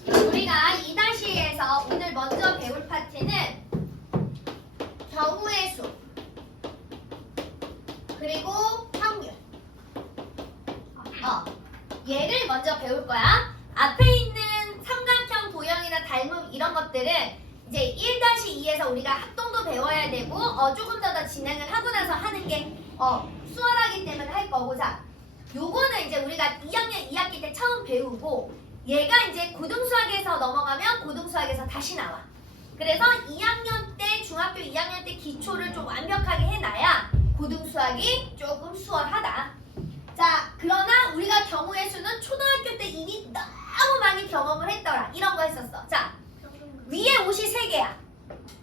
우리가 2-2에서 오늘 먼저 배울 파트는 경우의 수 그리고 확률 얘를 먼저 배울 거야. 앞에 있는 삼각형, 도형이나 닮음 이런 것들은 이제 1-2에서 우리가 합동도 배워야 되고 조금 더 진행을 하고 나서 하는 게 수월하기 때문에 할 거고, 자 요거는 이제 우리가 2학년 2학기 때 처음 배우고 얘가 이제 고등수학에서 넘어가면 고등수학에서 다시 나와. 그래서 2학년 때, 중학교 2학년 때 기초를 좀 완벽하게 해놔야 고등수학이 조금 수월하다. 자, 그러나 우리가 경우의 수는 초등학교 때 이미 너무 많이 경험을 했더라. 이런 거 했었어. 자, 위에 옷이 3개야.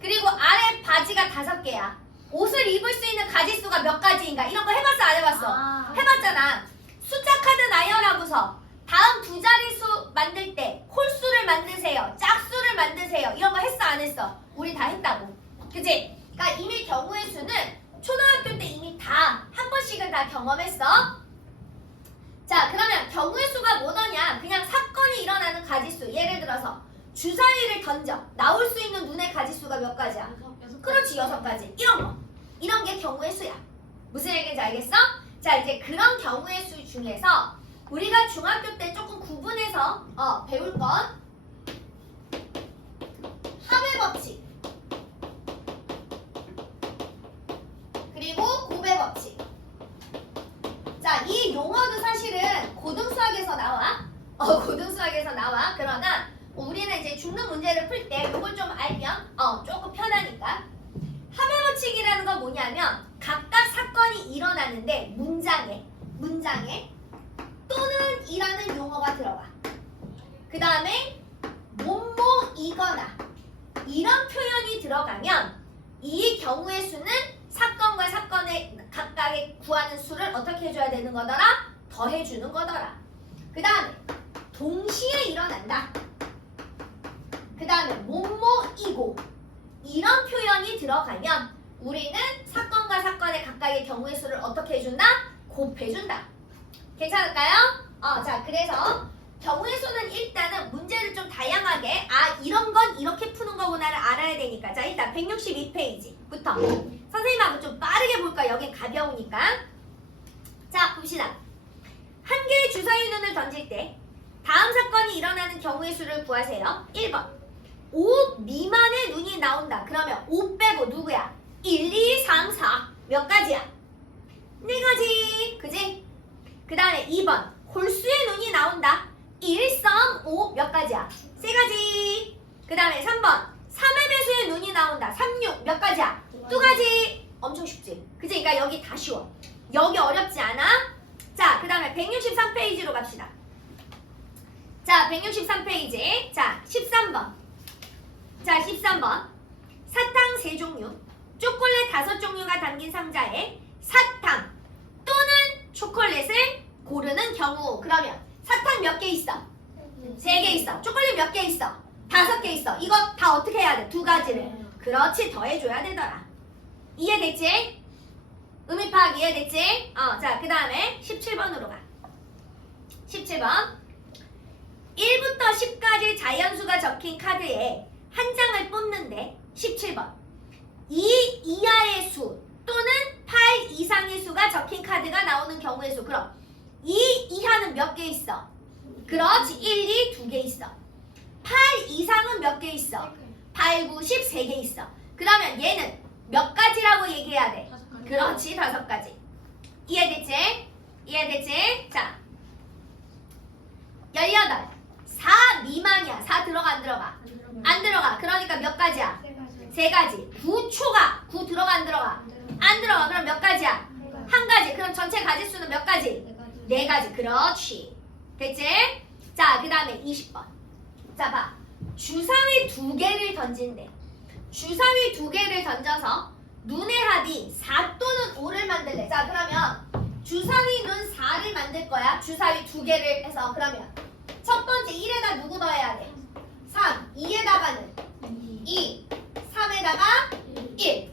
그리고 아래 바지가 5개야. 옷을 입을 수 있는 가지수가 몇 가지인가? 이런 거 해봤어, 안 해봤어? 해봤잖아. 숫자 카드 나열하고서 다음 두 자릿수 만들 때 홀수를 만드세요, 짝수를 만드세요, 이런 거 했어, 안 했어? 우리 다 했다고. 그치? 그러니까 이미 경우의 수는 초등학교 때 이미 다 한 번씩은 다 경험했어. 자, 그러면 경우의 수가 뭐더냐? 그냥 사건이 일어나는 가지수. 예를 들어서 주사위를 던져 나올 수 있는 눈의 가지수가 몇 가지야? 그렇지, 6가지. 이런 게 경우의 수야. 무슨 얘기인지 알겠어? 자, 이제 그런 경우의 수 중에서 우리가 중학교 때 조금 구분해서 배울 건 합의 법칙 그리고 곱의 법칙. 자, 이 용어도 사실은 고등수학에서 나와. 고등수학에서 나와. 그러나 우리는 이제 중등 문제를 풀 때 이걸 좀 알면 조금 편하니까. 합의 법칙이라는 건 뭐냐면 각각 사건이 일어나는데 문장에 또는 이라는 용어가 들어가. 그 다음에 뭐뭐이거나 이런 표현이 들어가면 이 경우의 수는 사건과 사건의 각각의 구하는 수를 어떻게 해줘야 되는 거더라? 더해주는 거더라. 그 다음에 동시에 일어난다. 그 다음에 뭐뭐이고 이런 표현이 들어가면 우리는 사건과 사건의 각각의 경우의 수를 어떻게 해준다? 곱해준다. 괜찮을까요? 자, 그래서 경우의 수는 일단은 문제를 좀 다양하게 이런 건 이렇게 푸는 거구나를 알아야 되니까. 자, 일단 162페이지부터 선생님하고 좀 빠르게 볼까? 여긴 가벼우니까. 자, 봅시다. 한 개의 주사위 눈을 던질 때 다음 사건이 일어나는 경우의 수를 구하세요. 1번 5 미만의 눈이 나온다. 그러면 5 빼고 누구야? 1, 2, 3, 4 몇 가지야? 4가지. 그지? 그 다음에 2번 홀수의 눈이 나온다. 1, 3, 5 몇 가지야? 3가지. 그 다음에 3번 3의 배수의 눈이 나온다. 3, 6 몇 가지야? 2가지. 엄청 쉽지? 그지? 그러니까 여기 다 쉬워. 여기 어렵지 않아? 자, 그 다음에 163페이지로 갑시다. 자, 163페이지. 자, 13번. 자, 13번. 사탕 3종류, 초콜릿 5종류가 담긴 상자에 사탕 또는 초콜릿을 고르는 경우. 그러면 사탕 몇 개 있어? 3개 있어. 초콜릿 몇 개 있어? 5개 있어. 이거 다 어떻게 해야 돼? 2가지를. 그렇지, 더해줘야 되더라. 이해됐지? 의미 파악 이해됐지? 자, 그 다음에 17번으로 가. 17번. 1부터 10까지 자연수가 적힌 카드에 한 장을 뽑는데 17번 2 이하의 수 또는 8 이상의 수가 적힌 카드가 나오는 경우의 수. 그럼 2 이하는 몇 개 있어? 그렇지, 1, 2 2개 있어. 8 이상은 몇 개 있어? 8, 9, 10 3개 있어. 그러면 얘는 몇 가지라고 얘기해야 돼? 그렇지, 5가지. 이해됐지? 이해됐지? 자, 18 4 미만이야. 4 들어가 안 들어가? 안 들어가. 그러니까 몇 가지야? 3가지. 9초가 9 들어가 안 들어가? 안 들어가. 그럼 몇 가지야? 1가지. 그럼 전체 가지수는 몇 가지? 4가지. 그렇지. 됐지? 자, 그 다음에 20번. 자, 봐. 주사위 2개를 던진대. 주사위 2개를 던져서 눈의 합이 4 또는 5를 만들래. 자, 그러면 주사위 눈 4를 만들 거야. 주사위 2개를 해서. 그러면 첫 번째 1에다 누구 더해야 돼? 3. 2에다가는 2. 3에다가 1.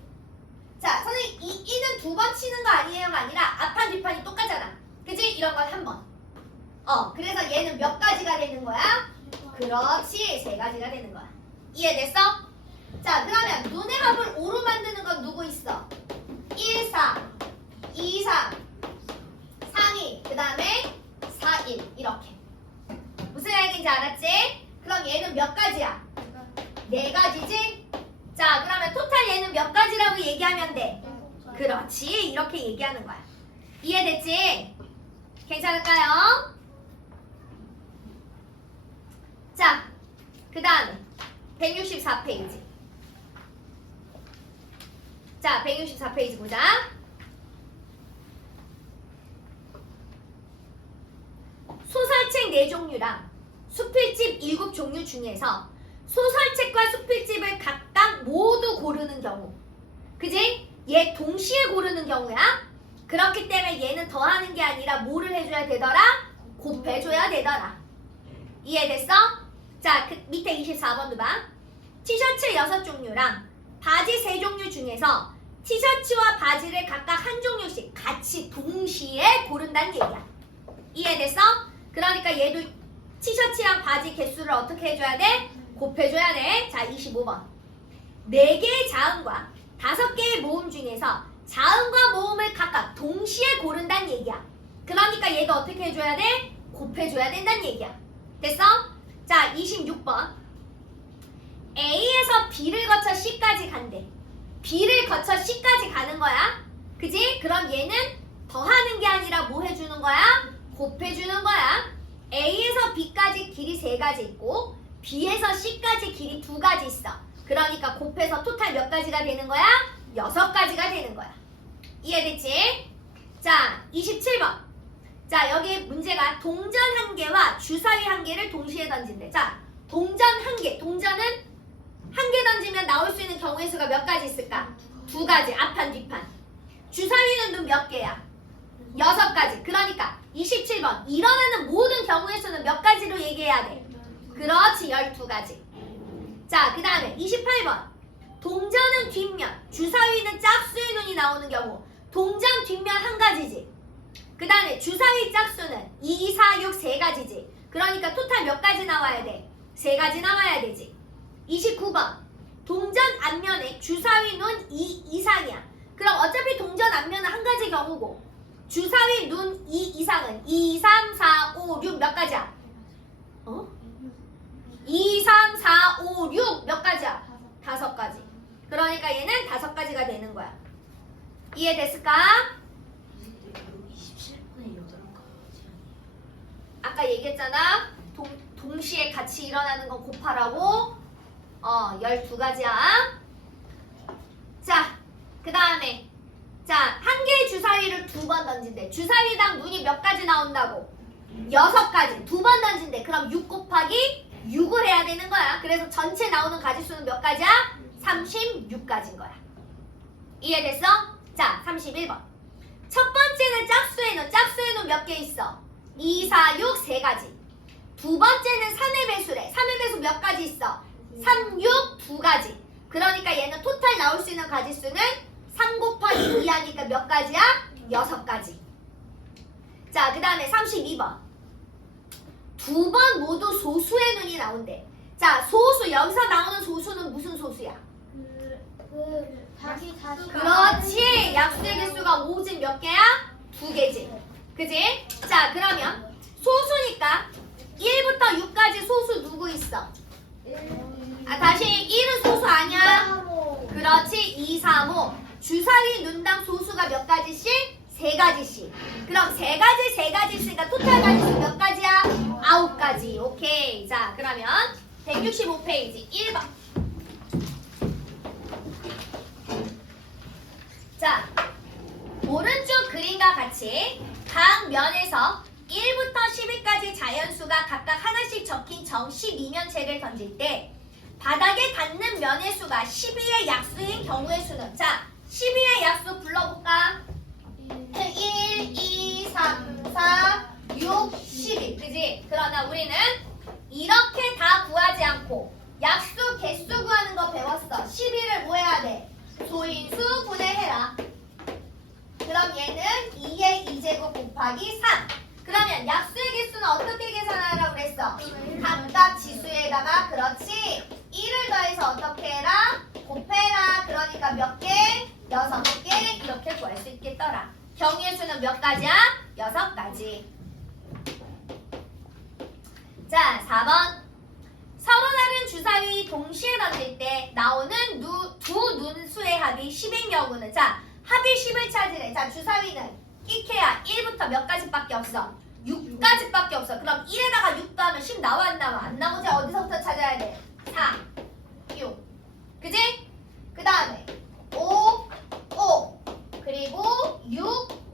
자, 선생님 이 2는 2번 치는 거 아니에요가 아니라 앞판 뒷판이 똑같잖아. 그지? 이런 건 한 번. 그래서 얘는 몇 가지가 되는 거야? 그렇지. 세 가지가 되는 거야. 이해됐어? 자, 그러면 눈의 합을 5로 만드는 건 누구 있어? 1, 4, 2, 3, 3, 2, 그 다음에 4, 1 이렇게. 무슨 얘기인지 알았지? 그럼 얘는 몇 가지야? 네 가지지? 자, 그러면 토탈 얘는 몇 가지라고 얘기하면 돼? 그렇지. 이렇게 얘기하는 거야. 이해됐지? 괜찮을까요? 자, 그 다음에 164페이지. 자, 164페이지 보자. 소설책 4종류랑 수필집 7종류 중에서 소설책과 수필집을 각각 모두 고르는 경우, 그지? 얘 동시에 고르는 경우야. 그렇기 때문에 얘는 더하는 게 아니라 뭐를 해줘야 되더라? 곱해줘야 되더라. 이해됐어? 자, 그 밑에 24번도 봐. 티셔츠 6종류랑 바지 3종류 중에서 티셔츠와 바지를 각각 한 종류씩 같이 동시에 고른다는 얘기야. 이해됐어? 그러니까 얘도 티셔츠랑 바지 개수를 어떻게 해줘야 돼? 곱해줘야 돼. 자, 25번. 4개의 자음과 5개의 모음 중에서 자음과 모음을 각각 동시에 고른다는 얘기야. 그러니까 얘도 어떻게 해줘야 돼? 곱해줘야 된다는 얘기야. 됐어? 자, 26번. A에서 B를 거쳐 C까지 간대. B를 거쳐 C까지 가는 거야. 그지? 그럼 얘는 더하는 게 아니라 뭐 해주는 거야? 곱해주는 거야. A에서 B까지 길이 3가지 있고 B에서 C까지 길이 2가지 있어. 그러니까 곱해서 토탈 몇 가지가 되는 거야? 6가지가 되는 거야. 이해됐지? 자, 27번. 자, 여기 문제가 동전 1개와 주사위 1개를 동시에 던진대. 자, 동전 1개. 동전은 1개 던지면 나올 수 있는 경우의 수가 몇 가지 있을까? 2가지. 앞판, 뒷판. 주사위는 눈 몇 개야? 6가지. 그러니까 27번. 일어나는 모든 경우의 수는 몇 가지로 얘기해야 돼? 그렇지. 12가지. 자, 그 다음에 28번. 동전은 뒷면, 주사위는 짝수의 눈이 나오는 경우 동전 뒷면 1가지지. 그 다음에 주사위 짝수는 2, 4, 6 3가지지. 그러니까 토탈 몇 가지 나와야 돼? 3가지 나와야 되지. 29번. 동전 앞면에 주사위 눈 2 이상이야. 그럼 어차피 동전 앞면은 1가지 경우고 주사위 눈 2 이상은 2, 3, 4, 5, 6 몇 가지야? 어? 2, 3, 4, 5, 6 몇 가지야? 5가지. 그러니까 얘는 5가지가 되는 거야. 이해됐을까? 27분에 8가지. 아까 얘기했잖아. 동시에 같이 일어나는 건 곱하라고. 12가지야. 자, 그 다음에 자, 1개의 주사위를 2번 던진대. 주사위당 눈이 몇 가지 나온다고? 6가지. 2번 던진대. 그럼 6 곱하기 6을 해야 되는 거야. 그래서 전체 나오는 가지수는 몇 가지야? 36가지인 거야. 이해됐어? 자, 31번. 첫 번째는 짝수의 눈. 짝수의 눈 몇 개 있어? 2, 4, 6 3가지. 두 번째는 3의 배수래. 3의 배수 몇 가지 있어? 3, 6 2가지. 그러니까 얘는 토탈 나올 수 있는 가지수는 3 곱하기 2 하니까 몇 가지야? 6가지. 자, 그 다음에 32번. 2번 모두 소수의 눈이 나온대. 자, 소수. 여기서 나오는 소수는 무슨 소수야? 그렇지. 약수의 개수가 오진 몇 개야? 2개지. 그지? 자, 그러면 소수니까 1부터 6까지 소수 누구 있어? 다시 1은 소수 아니야? 그렇지. 2, 3, 5. 주사위 눈당 소수가 몇 가지씩? 3가지씩. 그럼 3가지 있으니까 토탈 가지수 몇 가지야? 9가지. 오케이. 자, 그러면 165페이지 1번. 자, 오른쪽 그림과 같이 각 면에서 1부터 10위까지 자연수가 각각 하나씩 적힌 정 12면책을 던질 때 바닥에 닿는 면의 수가 12의 약수인 경우의 수는, 자, 12의 약수 불러볼까? 1, 2, 3, 4, 6, 12. 그지? 그러나 우리는 이렇게 다 구하지 않고 약수 개수 구하는 거 배웠어. 12를 뭐 해야 돼? 소인수 분해해라. 그럼 얘는 2의 2제곱 곱하기 3. 그러면 약수의 개수는 어떻게 계산하라고 그랬어? 각 각각 지수에다가 그렇지 1을 더해서 어떻게 해라? 곱해라. 그러니까 몇 개? 6개 이렇게 구할 수 있겠더라. 경우의 수는 몇 가지야? 6가지. 자 4번 서로 다른 주사위 동시에 던질 때 나오는 두 눈수의 합이 10인 경우는 자 합이 10을 차지해. 자 주사위는 이케야 1부터 몇 가지밖에 없어? 6가지밖에 없어. 그럼 1에다가 6 더하면 10 나와 안 나와? 안 나오지? 어디서부터 찾아야 돼? 4, 6 그지? 그 다음에 5, 5 그리고 6,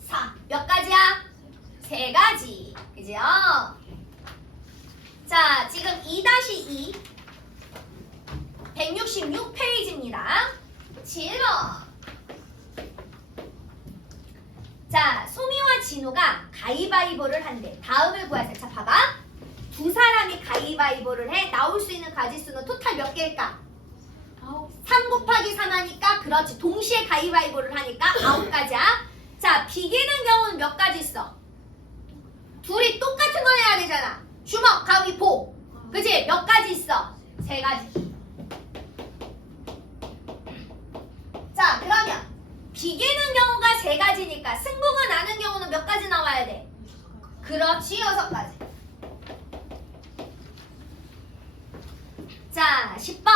4 몇 가지야? 3가지 그지요? 자 지금 2-2 166페이지입니다. 7번 자 소미와 진우가 가위바위보를 한대. 다음을 구하세요. 자 봐봐. 두 사람이 가위바위보를 해. 나올 수 있는 가지수는 토탈 몇 개일까? 3 곱하기 3 하니까 그렇지. 동시에 가위바위보를 하니까 9가지야. 자 비기는 경우는 몇 가지 있어? 둘이 똑같은 걸 해야 되잖아. 주먹, 가위, 보. 그치? 몇 가지 있어? 3가지. 자 그러면 비기는 경우가 3가지니까 승부가 나는 경우는 몇 가지 나와야 돼? 그렇지 6가지. 자 10번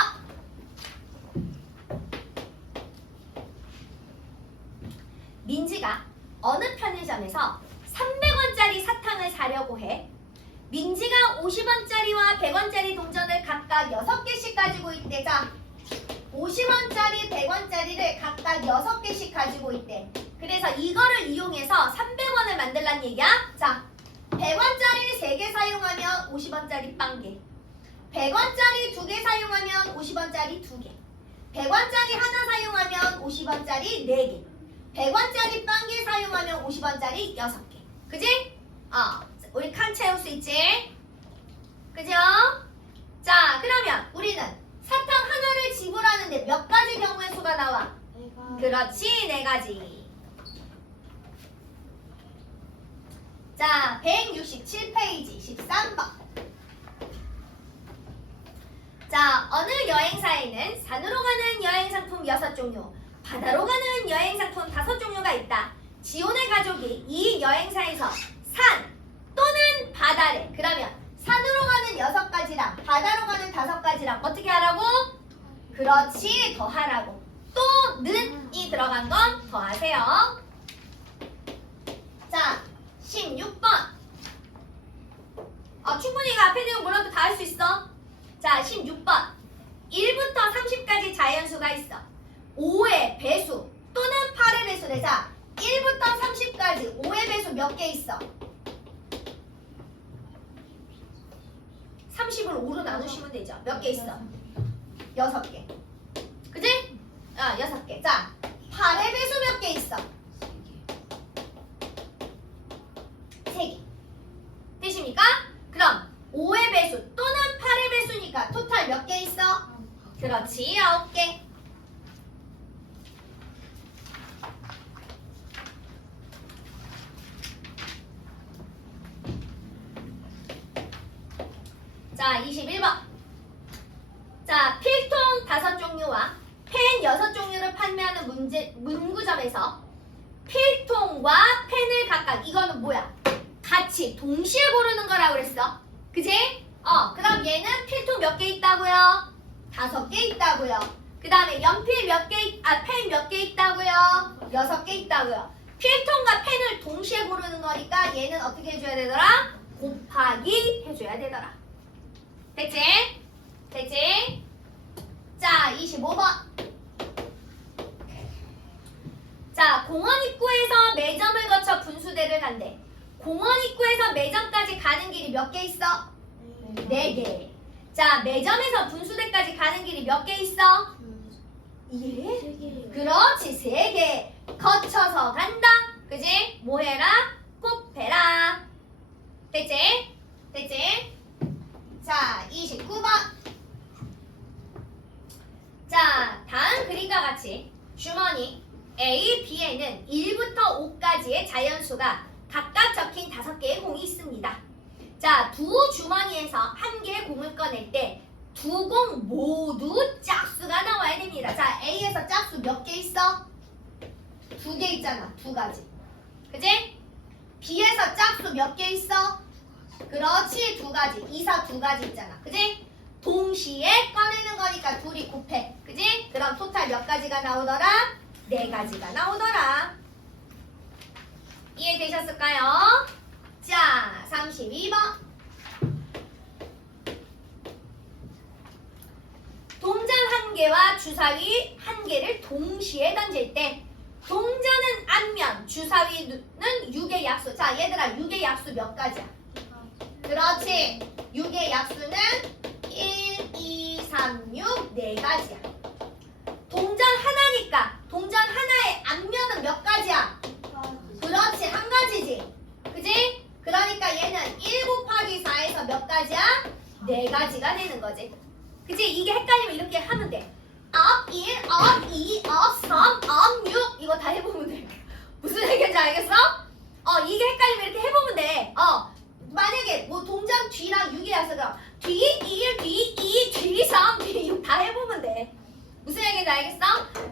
민지가 어느 편의점에서 300원짜리 사탕을 사려고 해. 민지가 50원짜리와 100원짜리 동전을 각각 6개씩 가지고 있대. 자 50원짜리, 100원짜리를 각각 6개씩 가지고 있대. 그래서 이거를 이용해서 300원을 만들란 얘기야. 자, 100원짜리 3개 사용하면 50원짜리 빵개. 100원짜리 2개 사용하면 50원짜리 2개. 100원짜리 하나 사용하면 50원짜리 4개. 100원짜리 빵개 사용하면 50원짜리 6개. 그지? 우리 칸 채울 수 있지? 그죠? 자, 그러면 우리는 사탕 하나를 지불하는데 몇 가지 경우의 수가 나와? 그렇지, 4가지. 자, 167페이지 13번. 자, 어느 여행사에는 산으로 가는 여행 상품 6종류, 바다로 가는 여행 상품 5종류가 있다. 지온의 가족이 이 여행사에서 산 또는 바다래. 그러면 산으로 가는 6가지랑 바다로 가는 5가지랑 어떻게 하라고? 그렇지, 더하라고. 또 는이 들어간 건 더하세요. 자, 16번. 충분히 이거 앞에 내용 몰라도 다 할 수 있어. 자, 16번. 1부터 30까지 자연수가 있어. 5의 배수 또는 8의 배수래. 자, 1부터 30까지 5의 배수 몇 개 있어? 30을 5로 나누시면 되죠. 몇 개 있어? 6개. 그지? 6개. 자, 8의 배수 몇 개 있어? 3개. 되십니까? 그럼 5의 배수 또는 8의 배수니까 토탈 몇 개 있어? 그렇지, 9개. 자, 21번. 자, 필통 5종류와 펜 6종류를 판매하는 문구점에서 필통과 펜을 각각, 이거는 뭐야? 같이 동시에 고르는 거라고 그랬어. 그치? 그럼 얘는 필통 몇 개 있다고요? 5개 있다고요. 그 다음에 연필 몇 개, 펜 몇 개 있다고요? 6개 있다고요. 필통과 펜을 동시에 고르는 거니까 얘는 어떻게 해줘야 되더라? 곱하기 해줘야 되더라. 됐지? 됐지? 자, 25번. 자, 공원 입구에서 매점을 거쳐 분수대를 간대. 공원 입구에서 매점까지 가는 길이 몇 개 있어? 4개. 자, 매점에서 분수대까지 가는 길이 몇 개 있어? 예? 그렇지, 3개. 거쳐서 간다. 그지? 뭐 해라? 곱해라. 됐지? 됐지? 자, 29번. 자, 다음 그림과 같이 주머니 A, B에는 1부터 5까지의 자연수가 각각 적힌 5개의 공이 있습니다. 자, 두 주머니에서 한 개의 공을 꺼낼 때 두 공 모두 짝수가 나와야 됩니다. 자, A에서 짝수 몇 개 있어? 2개 있잖아. 2가지. 그지? B에서 짝수 몇 개 있어? 그렇지. 2가지. 이사 2가지 있잖아. 그지? 동시에 꺼내는 거니까 둘이 곱해. 그지? 그럼 토탈 몇 가지가 나오더라? 4가지가 나오더라. 이해되셨을까요? 자, 32번. 동전 1개와 주사위 1개를 동시에 던질 때 동전은 앞면, 주사위는 6의 약수. 자, 얘들아 6의 약수 몇 가지야? 그렇지. 6의 약수는 1, 2, 3, 6, 4가지야. 동전 하나니까 동전 하나의 앞면은 몇 가지야? 그렇지. 1가지지. 그지? 그러니까 얘는 1 곱하기 4에서 몇 가지야? 4가지가 되는 거지. 그치? 이게 헷갈리면 이렇게 하면 돼. up 1, up 2, up 3, up 6 이거 다 해보면 돼. 무슨 얘기인지 알겠어? 이게 헷갈리면 이렇게 해보면 돼. 만약에 뭐 동전 뒤랑 6이라서 그럼 뒤 1, 뒤 2, 뒤 3, 뒤 6 다 해보면 돼. 무슨 얘기인지 알겠어?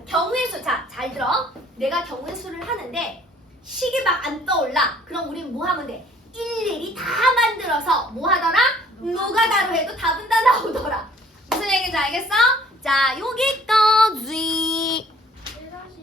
경우의 수. 자, 잘 들어. 내가 경우의 수를 하는데 식이 막 안 떠올라. 그럼 우린 뭐 하면 돼? 일일이 다 만들어서 뭐 하더라? 노가다로 해도 답은 다 나오더라. 무슨 얘기인지 알겠어? 자, 여기까지.